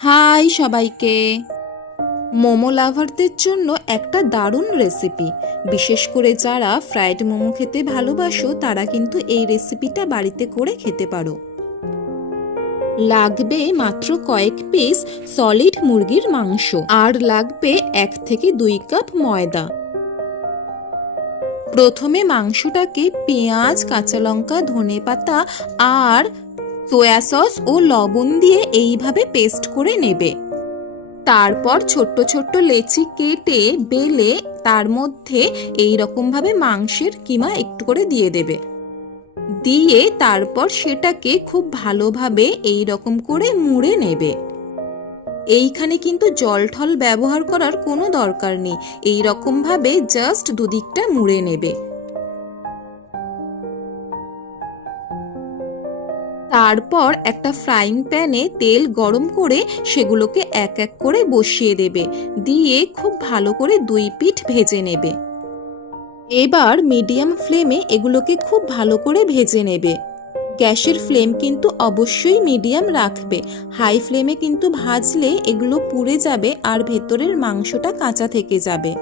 High সবাইকে। মোমো লাভারদের জন্য একটা দারুণ রেসিপি। বিশেষ করে যারা ফ্রাইড মোমো খেতে ভালোবাসো তারা কিন্তু এই রেসিপিটা বাড়িতে করে খেতে পারো। লাগবে মাত্র কয়েক পিস সলিড মুরগির মাংস, আর লাগবে 1 থেকে 2 কাপ ময়দা। প্রথমে মাংসটাকে পেঁয়াজ, কাঁচা লঙ্কা, ধনেপাতা আর সোয়া সস ও লবণ দিয়ে এইভাবে পেস্ট করে নেবে। তারপর ছোট্ট ছোট্ট লেচি কেটে বেলে তার মধ্যে এই রকমভাবে মাংসের কিমা একটু করে দিয়ে দেবে। দিয়ে তারপর সেটাকে খুব ভালোভাবে এই রকম করে মুড়ে নেবে। এইখানে কিন্তু জল ঠল ব্যবহার করার কোনো দরকার নেই, এই রকমভাবে জাস্ট দুদিকটা মুড়ে নেবে। তারপর একটা ফ্রাইং প্যানে তেল গরম করে সেগুলোকে এক এক করে বসিয়ে দেবে, দিয়ে খুব ভালো করে 2 পিঠ ভেজে নেবে। এবার মিডিয়াম ফ্লেমে এগুলোকে খুব ভালো করে ভেজে নেবে। গ্যাসের ফ্লেম কিন্তু অবশ্যই মিডিয়াম রাখবে, হাই ফ্লেমে কিন্তু ভাজলে এগুলো পুড়ে যাবে আর ভেতরের মাংসটা কাঁচা থেকে যাবে।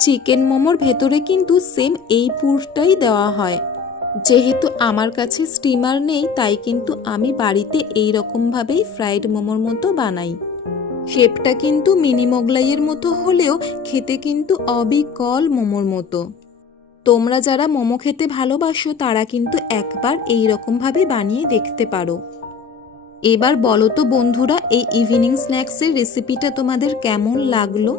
চিকেন মোমোর ভেতরে কিন্তু সেম এই পুরটাই দেওয়া হয়। যেহেতু আমার কাছে স্টিমার নেই তাই কিন্তু আমি বাড়িতে এই রকমভাবেই ফ্রাইড মোমোর মতো বানাই। শেপটা কিন্তু মিনি মোগলাইয়ের মতো হলেও খেতে কিন্তু অবিকল মোমোর মতো। তোমরা যারা মোমো খেতে ভালোবাসো তারা কিন্তু একবার এই রকমভাবে বানিয়ে দেখতে পারো। এবার বলো তো বন্ধুরা, এই ইভিনিং স্ন্যাক্সের রেসিপিটা তোমাদের কেমন লাগলো?